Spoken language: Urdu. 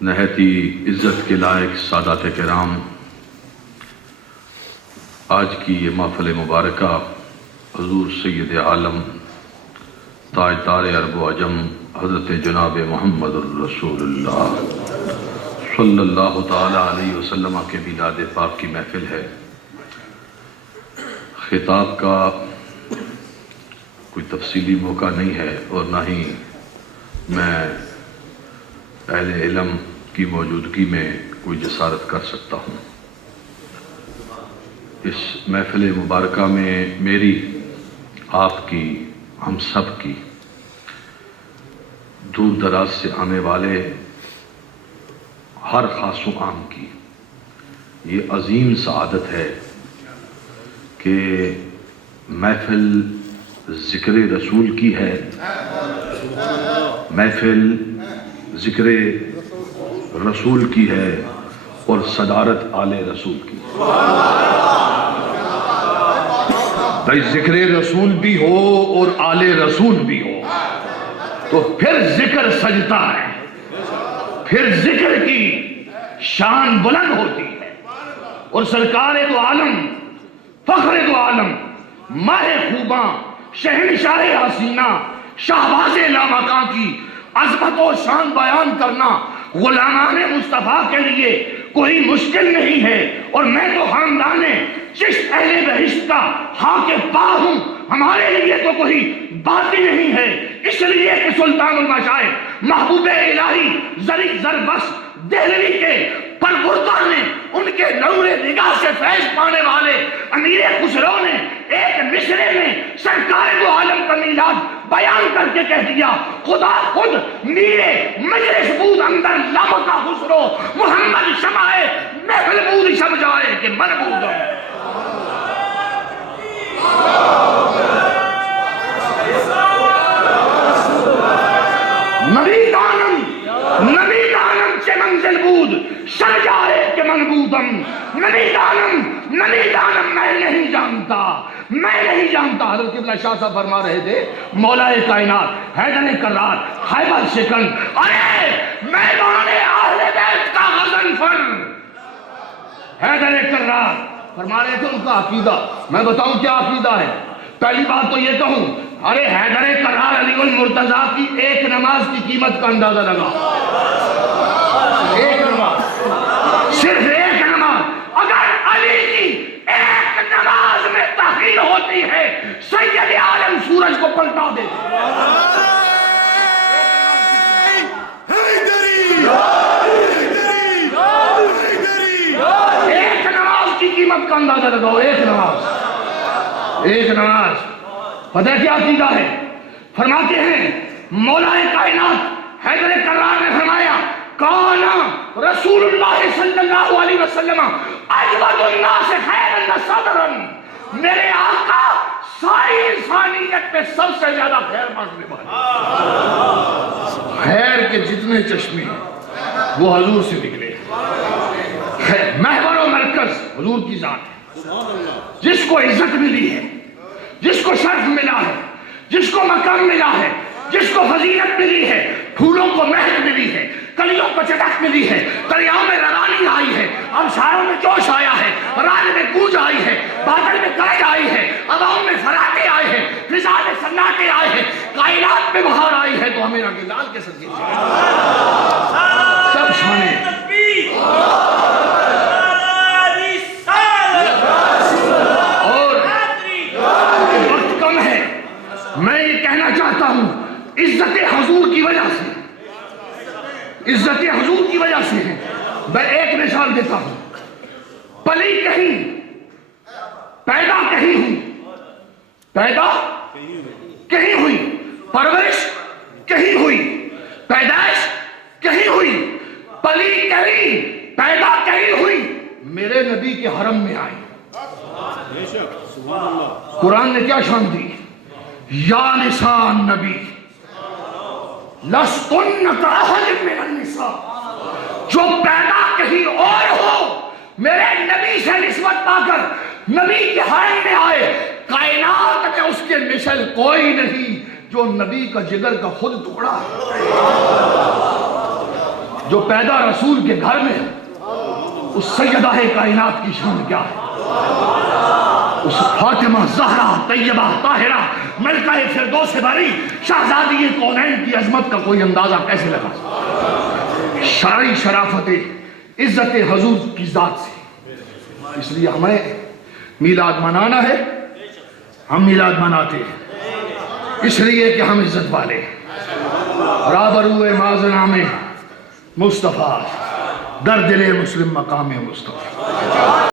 نہایت ہی عزت کے لائق سادات کرام، آج کی یہ محفل مبارکہ حضور سید عالم تاجدار عرب و عجم حضرت جناب محمد الرسول اللہ صلی اللہ تعالی علیہ وسلم کے میلاد پاک کی محفل ہے۔ خطاب کا کوئی تفصیلی موقع نہیں ہے اور نہ ہی میں اہل علم کی موجودگی میں کوئی جسارت کر سکتا ہوں۔ اس محفل مبارکہ میں میری، آپ کی، ہم سب کی، دور دراز سے آنے والے ہر خاص و عام کی یہ عظیم سعادت ہے کہ محفل ذکر رسول کی ہے، محفل ذکر رسول کی ہے اور صدارت آل رسول کی۔ بھائی ذکر رسول بھی ہو اور آل رسول بھی ہو تو پھر ذکر سجتا ہے، پھر ذکر کی شان بلند ہوتی ہے۔ اور سرکار دو عالم، فخر دو عالم، ماہ خوباں، شہنشاہ حسینہ، شہباز لامکاں کی عظمت و شان بیان کرنا غلامان مصطفیٰ کے لیے کوئی مشکل نہیں ہے۔ اور میں تو خاندان چشت اہل بہشت کا خاک پا ہوں، ہمارے لیے تو کوئی بات ہی نہیں ہے، اس لیے کہ سلطان المشائخ محبوب الہی زری زربس دہلوی کے پربردہ نے، ان کے نور نگاہ سے فیض پانے والے امیر خسرو نے ایک مصرے میں سرکار دو عالم کا میلاد بیان کر کے کہہ دیا، خدا خود میرے مجلس بود اندر لامکا خسرو محمد شمائے محفل بود شب جائے کہ من بودم۔ نبی دانم چه منزل بود شب جائے کہ من بودم۔ نبی دانم میں نہیں جانتا۔ حضرت قبلہ شاہ صاحب فرما رہے تھے، مولا کائنات حیدر کرار خیبر شکن، ارے میدان اہل بیت کا غضنفر حیدر کرار فرما رہے تھے۔ ان کا عقیدہ میں بتاؤں کیا عقیدہ ہے۔ پہلی بات تو یہ کہوں، ارے حیدر کرار علی المرتضیٰ کی ایک نماز کی قیمت کا اندازہ لگا۔ ایک نماز، صرف ایک نماز، اگر علی کی ایک نماز میں تاخیر ہوتی ہے سید عالم سورج کو پلٹا دیتے۔ ایک نماز کی قیمت کا اندازہ لگاؤ، ایک نماز۔ پتہ کیا عقیدہ ہے؟ فرماتے ہیں مولا کائنات حیدر کرار نے فرمایا، کانا رسول اللہ صلی اللہ علیہ وسلم اجود الناس خیرا صدرا، میرے آقا ساری انسانیت پہ سب سے زیادہ خیر بانٹنے والے، خیر کے جتنے چشمے وہ حضور سے نکلے، محور و مرکز حضور کی ذات ہے۔ جس کو عزت ملی ہے، جس کو شرف ملا ہے، جس کو مقام ملا ہے، جس کو فضیلت ملی ہے، پھولوں کو مہک ملی ہے، کلیوں کو چٹک ملی ہے، دریاؤں میں روانی آئی ہے، ابشاروں میں جوش آیا ہے، راج میں گونج آئی ہے، بادل میں گرج آئی ہے، ہواؤں میں فراقے آئے ہیں، فضا میں سناٹے آئے ہیں، کائنات میں بہار آئی ہے، تو ہمیں رنگ لال کے صدقے سب شانے میں یہ کہنا چاہتا ہوں، عزت حضور کی وجہ سے ہے۔ میں ایک مثال دیتا ہوں، پلی کہیں، پیدا کہیں ہوئی، پرورش کہیں ہوئی، پیدائش کہیں ہوئی، پلی کہیں، پیدا کہیں ہوئی، میرے نبی کے حرم میں آئی۔ قرآن نے کیا شان دی؟ یا نساء النبی لستن کاحد من النساء، جو پیدا کہیں اور ہو میرے نبی سے نسبت پا کر نبی کے حرم میں آئے، کائنات میں اس کے مثل کوئی نہیں جو نبی کا جگر کا خود ٹکڑا ہے۔ جو پیدا رسول کے گھر میں اس سیدہ کائنات کی شان کیا ہے؟ اس فاطمہ زہرا طیبہ طاہرہ ملکہ فردوس بری شہزادی کونین کی عظمت کا کوئی اندازہ کیسے لگا؟ شرعی شرافت عزت حضور کی ذات سے. اس لیے ہمیں میلاد منانا ہے. ہم میلاد مناتے ہیں اس لیے کہ ہم عزت والے رابروئے مازنہ میں مصطفیٰ در دل مسلم مقام مصطفیٰ.